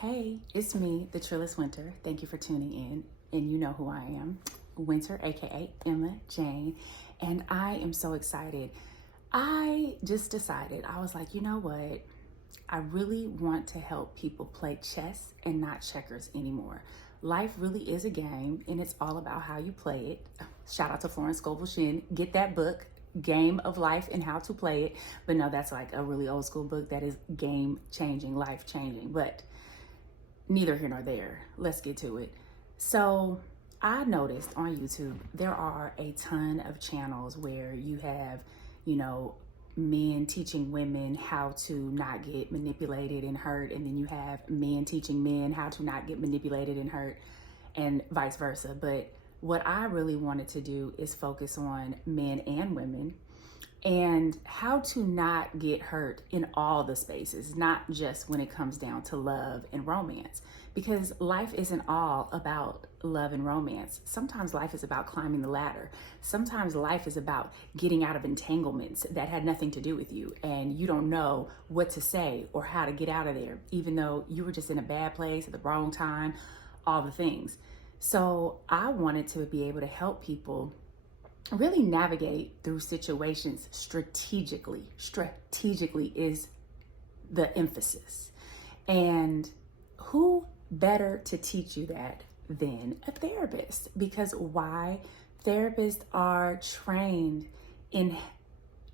Hey, it's me, thetrillestwinter. Thank you for tuning in. And you know who I am, Winter, aka Emma Jane. And I am so excited. I just decided, I was like, you know what? I really want to help people play chess and not checkers anymore. Life really is a game, and it's all about how you play it. Shout out to Florence Scovel Shinn. Get that book, Game of Life and How to Play It. But no, that's like a really old school book that is game changing, life changing. But neither here nor there. Let's get to it. So I noticed on YouTube, there are a ton of channels where you have, men teaching women how to not get manipulated and hurt. And then you have men teaching men how to not get manipulated and hurt, and vice versa. But what I really wanted to do is focus on men and women and how to not get hurt in all the spaces, not just when it comes down to love and romance, because life isn't all about love and romance. Sometimes life is about climbing the ladder. Sometimes life is about getting out of entanglements that had nothing to do with you, and you don't know what to say or how to get out of there, even though you were just in a bad place at the wrong time, all the things. So I wanted to be able to help people really navigate through situations strategically. Strategically is the emphasis. And who better to teach you that than a therapist? Because why? Therapists are trained in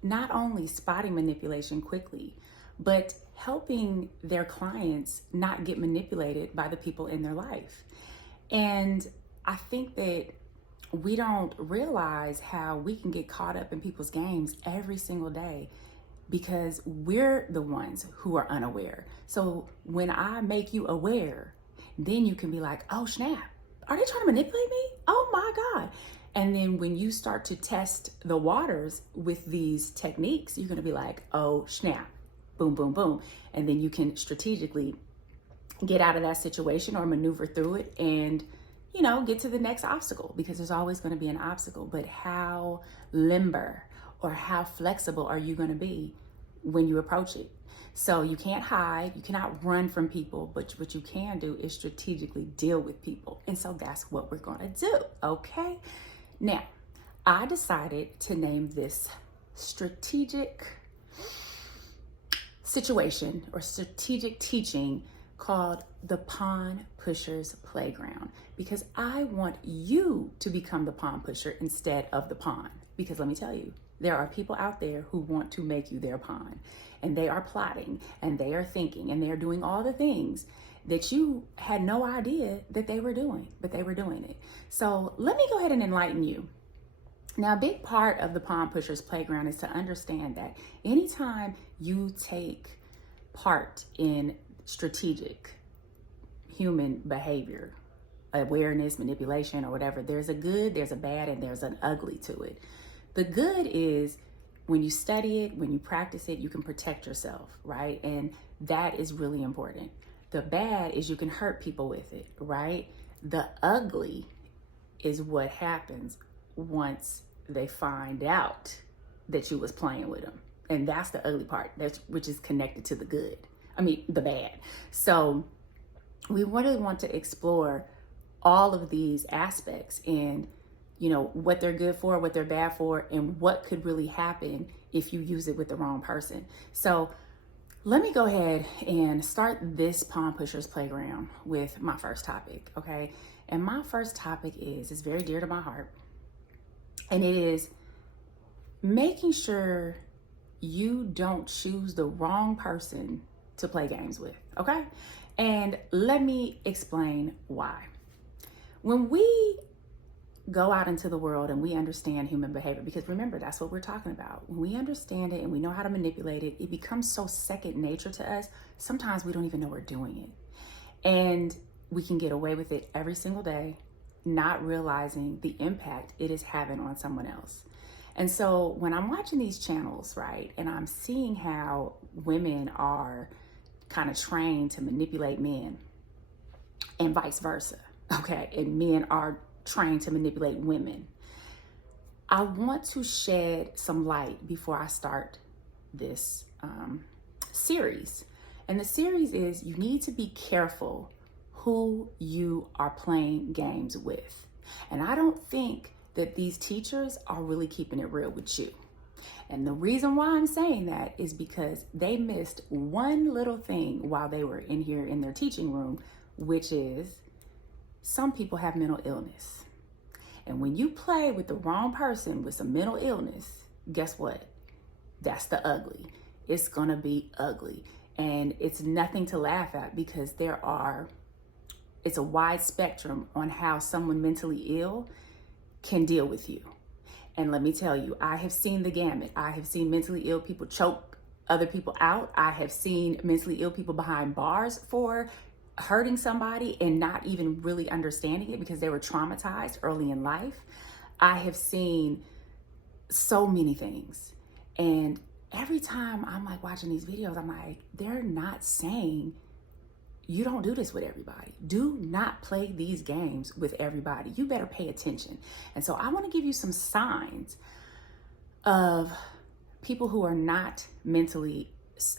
not only spotting manipulation quickly, but helping their clients not get manipulated by the people in their life. And I think that we don't realize how we can get caught up in people's games every single day because we're the ones who are unaware. So when I make you aware, then you can be like, oh snap, are they trying to manipulate me? Oh my God. And then when you start to test the waters with these techniques, you're gonna be like, oh snap, boom, boom, boom. And then you can strategically get out of that situation or maneuver through it and get to the next obstacle, because there's always going to be an obstacle. But how limber or how flexible are you going to be when you approach it? So you can't hide, you cannot run from people, but what you can do is strategically deal with people. And so that's what we're going to do. Okay. Now, I decided to name this strategic situation or strategic teaching called the Pawn Pusher's Playground, because I want you to become the pawn pusher instead of the pawn. Because let me tell you, there are people out there who want to make you their pawn, and they are plotting and they are thinking and they are doing all the things that you had no idea that they were doing, but they were doing it. So let me go ahead and enlighten you. Now, a big part of the Pawn Pusher's Playground is to understand that anytime you take part in strategic human behavior, awareness, manipulation, or whatever, there's a good, there's a bad, and there's an ugly to it. The good is when you study it, when you practice it, you can protect yourself, right? And that is really important. The bad is you can hurt people with it, right? The ugly is what happens once they find out that you was playing with them. And that's the ugly part, which is connected to the bad. So we really want to explore all of these aspects and, what they're good for, what they're bad for, and what could really happen if you use it with the wrong person. So let me go ahead and start this Pawn Pusher's Playground with my first topic, okay? And my first topic is very dear to my heart, and it is making sure you don't choose the wrong person to play games with, okay? And let me explain why. When we go out into the world and we understand human behavior, because remember, that's what we're talking about. When we understand it and we know how to manipulate it, it becomes so second nature to us. Sometimes we don't even know we're doing it. And we can get away with it every single day, not realizing the impact it is having on someone else. And so when I'm watching these channels, right, and I'm seeing how women are kind of trained to manipulate men and vice versa, okay, and men are trained to manipulate women, I want to shed some light before I start this series. And the series is you need to be careful who you are playing games with. And I don't think that these teachers are really keeping it real with you. And the reason why I'm saying that is because they missed one little thing while they were in here in their teaching room, which is some people have mental illness. And when you play with the wrong person with some mental illness, guess what? That's the ugly. It's gonna be ugly. And it's nothing to laugh at because it's a wide spectrum on how someone mentally ill can deal with you. And let me tell you, I have seen the gamut. I have seen mentally ill people choke other people out. I have seen mentally ill people behind bars for hurting somebody and not even really understanding it because they were traumatized early in life. I have seen so many things. And every time I'm like watching these videos, I'm like, they're not saying you don't do this with everybody. Do not play these games with everybody. You better pay attention. And so I want to give you some signs of people who are not mentally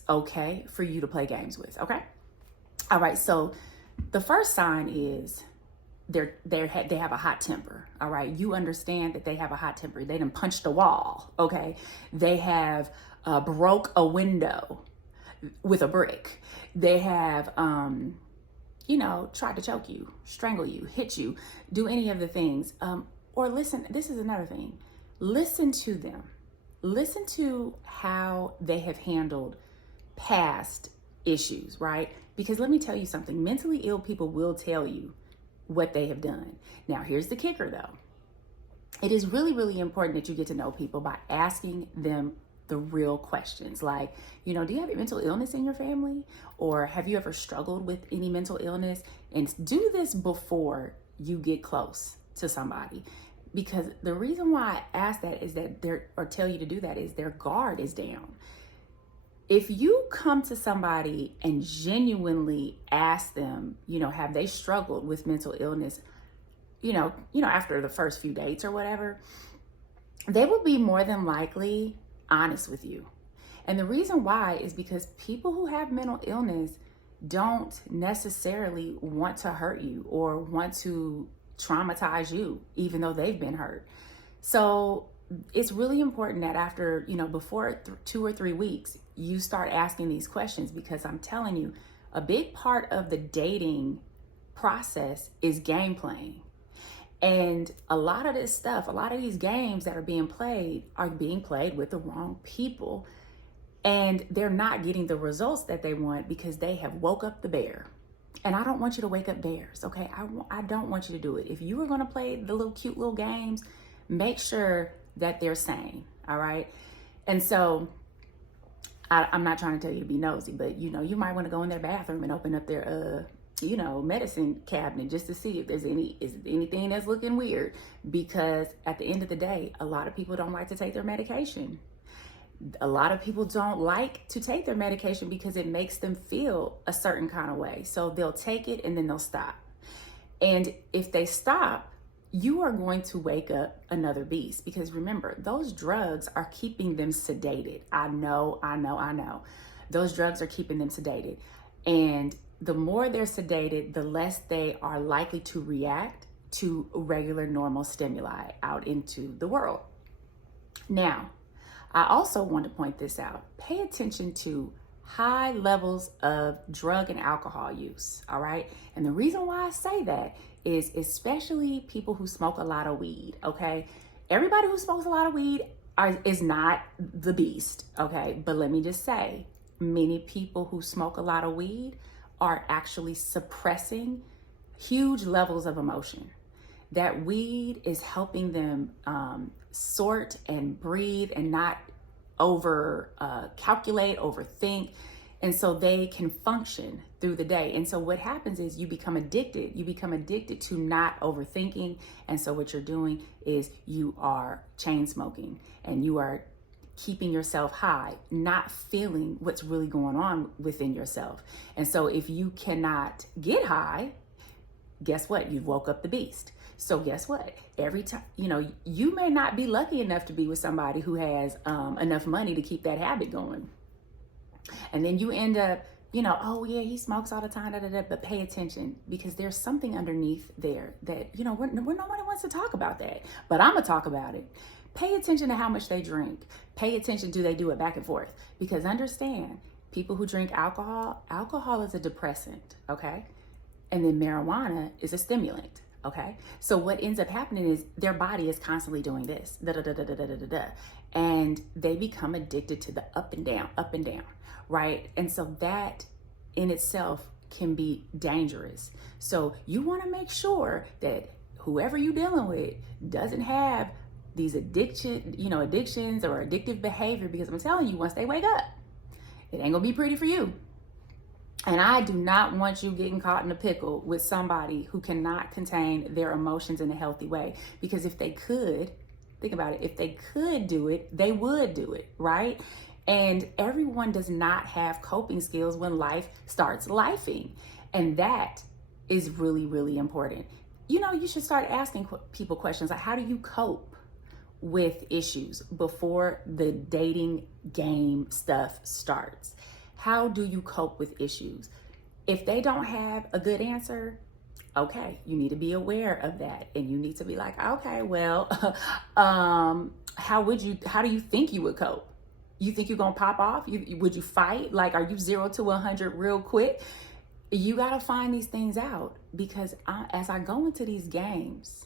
okay for you to play games with, okay? All right, so the first sign is they have a hot temper, all right? You understand that they have a hot temper. They done punched a wall, okay? They have broke a window with a brick. They have, tried to choke you, strangle you, hit you, do any of the things. Or listen, this is another thing. Listen to them. Listen to how they have handled past issues, right? Because let me tell you something, mentally ill people will tell you what they have done. Now, here's the kicker though. It is really, really important that you get to know people by asking them the real questions. Like, do you have mental illness in your family? Or have you ever struggled with any mental illness? And do this before you get close to somebody. Because the reason why I ask that is that tell you to do that is their guard is down. If you come to somebody and genuinely ask them, have they struggled with mental illness, after the first few dates or whatever, they will be more than likely honest with you. And the reason why is because people who have mental illness don't necessarily want to hurt you or want to traumatize you, even though they've been hurt. So it's really important that after, before 2 or 3 weeks, you start asking these questions, because I'm telling you, a big part of the dating process is game playing. And a lot of this stuff, a lot of these games that are being played with the wrong people. And they're not getting the results that they want because they have woke up the bear. And I don't want you to wake up bears, okay? I don't want you to do it. If you are going to play the little cute little games, make sure that they're sane, all right? And so I'm not trying to tell you to be nosy, but you might want to go in their bathroom and open up their medicine cabinet just to see if there's anything that's looking weird. Because at the end of the day, a lot of people don't like to take their medication. A lot of people don't like to take their medication because it makes them feel a certain kind of way. So they'll take it and then they'll stop. And if they stop, you are going to wake up another beast, because remember, those drugs are keeping them sedated. I know. Those drugs are keeping them sedated. And the more they're sedated, the less they are likely to react to regular normal stimuli out into the world. Now, I also want to point this out. Pay attention to high levels of drug and alcohol use, all right? And the reason why I say that is especially people who smoke a lot of weed, okay? Everybody who smokes a lot of weed is not the beast, okay? But let me just say, many people who smoke a lot of weed are actually suppressing huge levels of emotion. That weed is helping them sort and breathe and not calculate, overthink. And so they can function through the day. And so what happens is you become addicted. You become addicted to not overthinking. And so what you're doing is you are chain smoking and you are keeping yourself high, not feeling what's really going on within yourself. And so if you cannot get high, guess what? You've woke up the beast. So guess what? Every time, you may not be lucky enough to be with somebody who has enough money to keep that habit going. And then you end up oh yeah, he smokes all the time, but pay attention, because there's something underneath there that, nobody wants to talk about that, but I'm gonna talk about it. Pay attention to how much they drink. Pay attention, do they do it back and forth? Because understand, people who drink alcohol is a depressant, okay? And then marijuana is a stimulant, okay? So what ends up happening is their body is constantly doing this, da da da da da da da da, and they become addicted to the up and down, right? And so that in itself can be dangerous. So you want to make sure that whoever you're dealing with doesn't have these addictions or addictive behavior, because I'm telling you, once they wake up, it ain't gonna be pretty for you. And I do not want you getting caught in a pickle with somebody who cannot contain their emotions in a healthy way. Because if they could, think about it, if they could do it, they would do it, right? And everyone does not have coping skills when life starts lifing. And that is really, really important. You should start asking people questions like, how do you cope with issues before the dating game stuff starts? How do you cope with issues? If they don't have a good answer, okay, you need to be aware of that. And you need to be like, okay, well, how do you think you would cope? You think you're gonna pop off? Would you fight? Like, are you 0 to 100 real quick? You gotta find these things out, because as I go into these games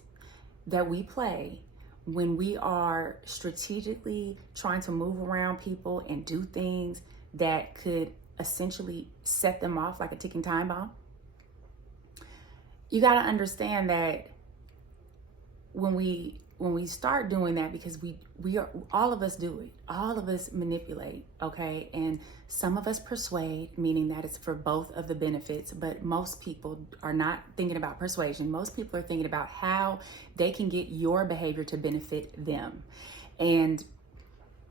that we play, when we are strategically trying to move around people and do things that could essentially set them off like a ticking time bomb, you got to understand that when we start doing that, because we are, all of us do it, all of us manipulate, okay? And some of us persuade, meaning that it's for both of the benefits, but most people are not thinking about persuasion. Most people are thinking about how they can get your behavior to benefit them. And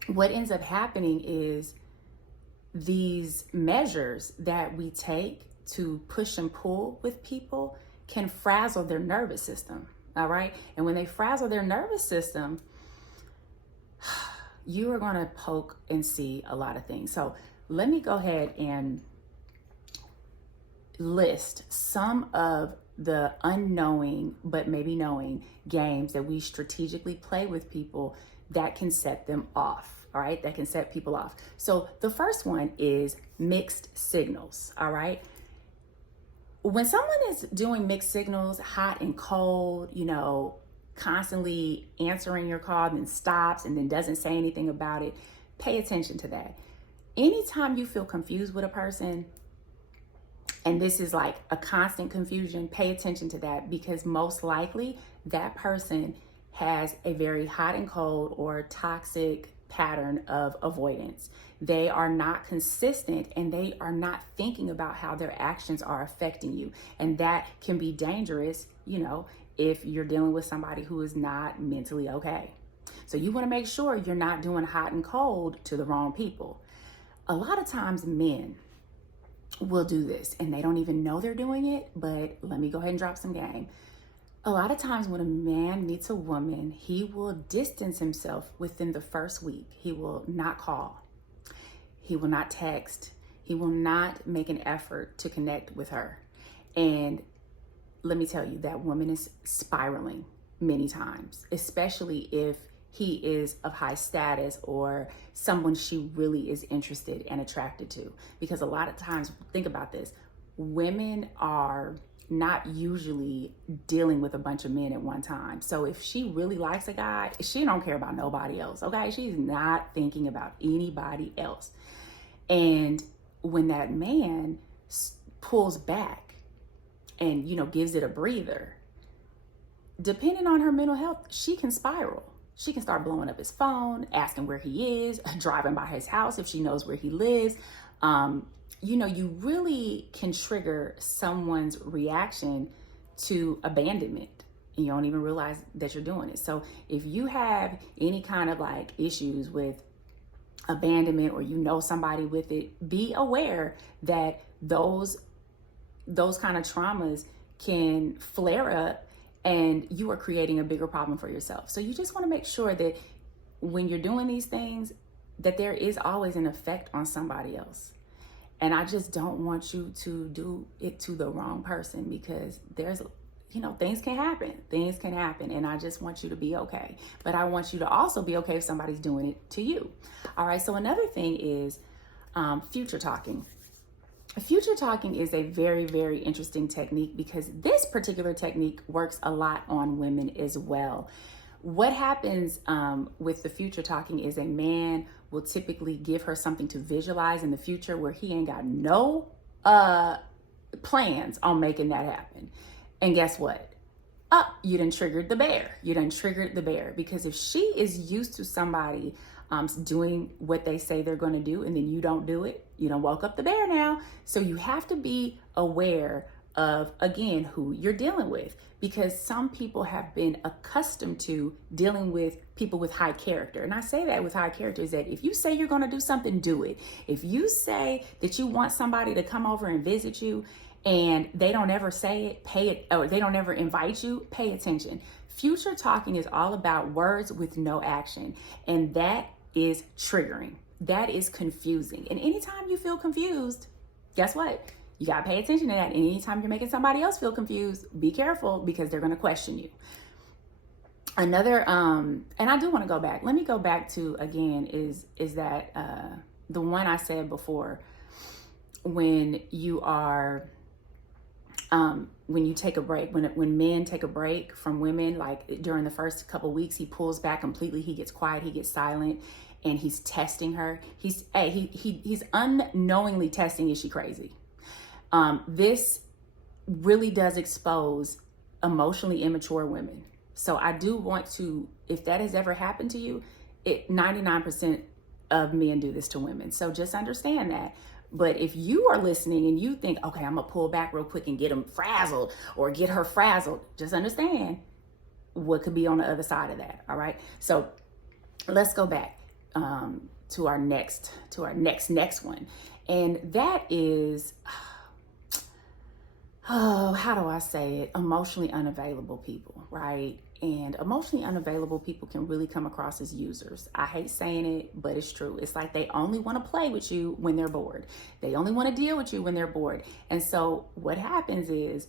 what ends up happening is these measures that we take to push and pull with people can frazzle their nervous system. All right. And when they frazzle their nervous system, you are going to poke and see a lot of things. So let me go ahead and list some of the unknowing, but maybe knowing games that we strategically play with people that can set them off. All right. That can set people off. So the first one is mixed signals. All right. When someone is doing mixed signals, hot and cold, constantly answering your call, then stops and then doesn't say anything about it, pay attention to that. Anytime you feel confused with a person, and this is like a constant confusion, pay attention to that, because most likely that person has a very hot and cold or toxic pattern of avoidance. They are not consistent, and they are not thinking about how their actions are affecting you. And that can be dangerous, if you're dealing with somebody who is not mentally okay. So you want to make sure you're not doing hot and cold to the wrong people. A lot of times men will do this and they don't even know they're doing it, but let me go ahead and drop some game. A lot of times when a man meets a woman, he will distance himself within the first week. He will not call. He will not text. He will not make an effort to connect with her. And let me tell you, that woman is spiraling many times, especially if he is of high status or someone she really is interested and attracted to. Because a lot of times, think about this, women are not usually dealing with a bunch of men at one time. So if she really likes a guy, she don't care about nobody else, okay? She's not thinking about anybody else. And when that man pulls back and, gives it a breather, depending on her mental health, she can spiral. She can start blowing up his phone, asking where he is, driving by his house if she knows where he lives. You really can trigger someone's reaction to abandonment, and you don't even realize that you're doing it. So if you have any kind of like issues with abandonment, or somebody with it, be aware that those kind of traumas can flare up, and you are creating a bigger problem for yourself. So you just want to make sure that when you're doing these things, that there is always an effect on somebody else. And I just don't want you to do it to the wrong person, because there's, things can happen. Things can happen. And I just want you to be okay. But I want you to also be okay if somebody's doing it to you. All right. So another thing is future talking. Future talking is a very, very interesting technique, because this particular technique works a lot on women as well. What happens with the future talking is a man will typically give her something to visualize in the future where he ain't got no plans on making that happen. And guess what? You done triggered the bear. You done triggered the bear, because if she is used to somebody doing what they say they're going to do, and then you don't do it, you done woke up the bear now. So you have to be aware of, again, who you're dealing with, because some people have been accustomed to dealing with people with high character. And I say that with high character is that if you say you're going to do something, do it. If you say that you want somebody to come over and visit you and they don't ever say it, pay it, or they don't ever invite you, pay attention. Future talking is all about words with no action. And that is triggering. That is confusing. And anytime you feel confused, guess what? You got to pay attention to that. And anytime you're making somebody else feel confused, be careful, because they're going to question you. Another, and I do want to go back. Let me go back to, again, is that the one I said before, when you are, when you take a break, when men take a break from women, like during the first couple weeks, he pulls back completely. He gets quiet. He gets silent, and he's testing her. He's unknowingly testing, is she crazy? This really does expose emotionally immature women. So I do want to, if that has ever happened to you, 99% of men do this to women. So just understand that. But if you are listening and you think, okay, I'm gonna pull back real quick and get him frazzled or get her frazzled, just understand what could be on the other side of that. All right. So let's go back to our next one. And that is, how do I say it? Emotionally unavailable people, right? And emotionally unavailable people can really come across as users. I hate saying it, but it's true. It's like they only want to play with you when they're bored. They only want to deal with you when they're bored. And so what happens is,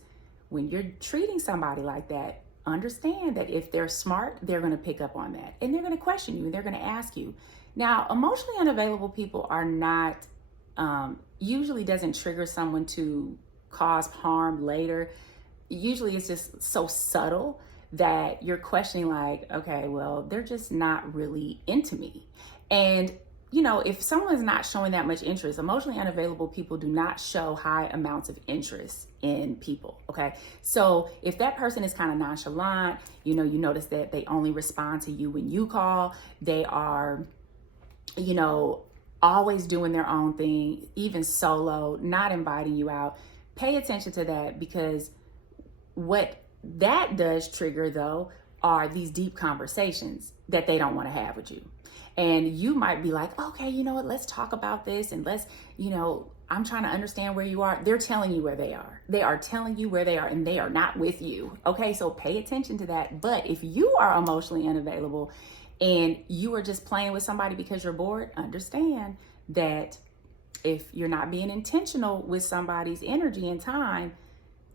when you're treating somebody like that, understand that if they're smart, they're going to pick up on that. And they're going to question you, and they're going to ask you. Now, emotionally unavailable people are not, usually doesn't trigger someone to cause harm later. Usually it's just so subtle that you're questioning, like, okay, well, they're just not really into me. And, if someone's not showing that much interest, emotionally unavailable people do not show high amounts of interest in people, okay? So if that person is kind of nonchalant, you notice that they only respond to you when you call, they are, always doing their own thing, even solo, not inviting you out, pay attention to that, because what that does trigger, though, are these deep conversations that they don't want to have with you. And you might be like, okay, you know what, let's talk about this, and let's, I'm trying to understand where you are. They're telling you where they are. They are telling you where they are, and they are not with you. Okay, so pay attention to that. But if you are emotionally unavailable and you are just playing with somebody because you're bored, understand that if you're not being intentional with somebody's energy and time,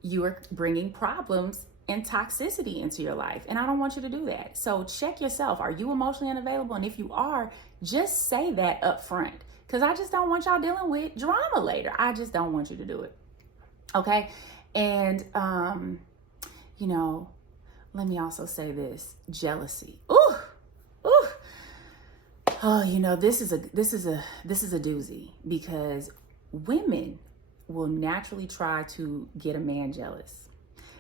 you are bringing problems and toxicity into your life. And I don't want you to do that. So check yourself. Are you emotionally unavailable? And if you are, just say that up front, because I just don't want y'all dealing with drama later. I just don't want you to do it. Okay. And, let me also say this: jealousy. Ooh. Oh, this is a doozy, because women will naturally try to get a man jealous.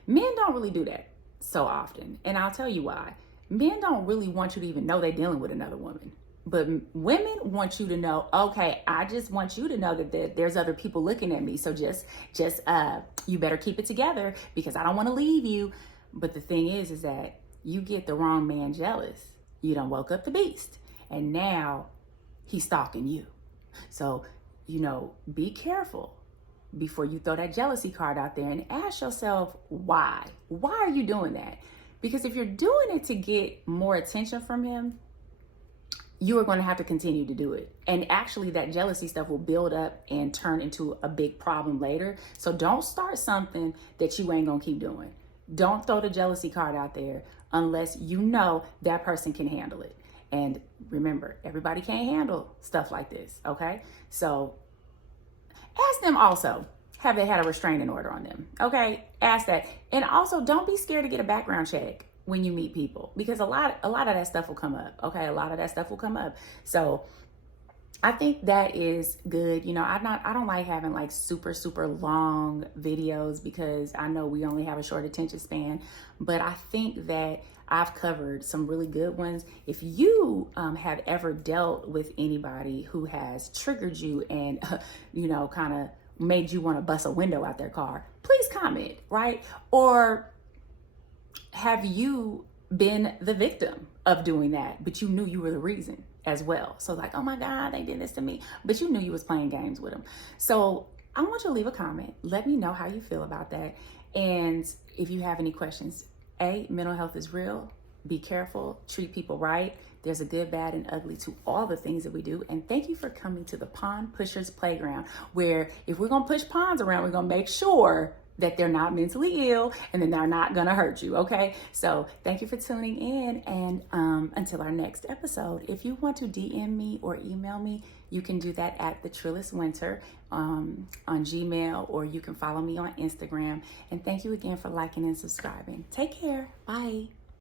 Men don't really do that so often. And I'll tell you why. Men don't really want you to even know they're dealing with another woman. But women want you to know, okay, I just want you to know that there's other people looking at me. So just you better keep it together, because I don't want to leave you. But the thing is that you get the wrong man jealous. You done woke up the beast. And now he's stalking you. So, be careful before you throw that jealousy card out there, and ask yourself, why? Why are you doing that? Because if you're doing it to get more attention from him, you are going to have to continue to do it. And actually that jealousy stuff will build up and turn into a big problem later. So don't start something that you ain't going to keep doing. Don't throw the jealousy card out there unless you know that person can handle it. And remember, everybody can't handle stuff like this, okay? So ask them also, have they had a restraining order on them? Okay, ask that. And also, don't be scared to get a background check when you meet people, because a lot of that stuff will come up. Okay, a lot of that stuff will come up. So I think that is good. You know, I don't like having like super long videos because I know we only have a short attention span, but I think that I've covered some really good ones. If you have ever dealt with anybody who has triggered you and, you know, kind of made you want to bust a window out their car, please comment, right? Or have you been the victim of doing that, but you knew you were the reason as well? So like, oh my God, they did this to me, but you knew you was playing games with them. So I want you to leave a comment. Let me know how you feel about that. And if you have any questions, mental health is real. Be careful, treat people right. There's a good, bad, and ugly to all the things that we do. And thank you for coming to the Pawn Pushers Playground, where if we're gonna push pawns around, we're gonna make sure that they're not mentally ill and then they're not gonna hurt you, okay? So thank you for tuning in, and until our next episode, if you want to DM me or email me, you can do that at thetrillestwinter on Gmail, or you can follow me on Instagram. And thank you again for liking and subscribing. Take care, bye.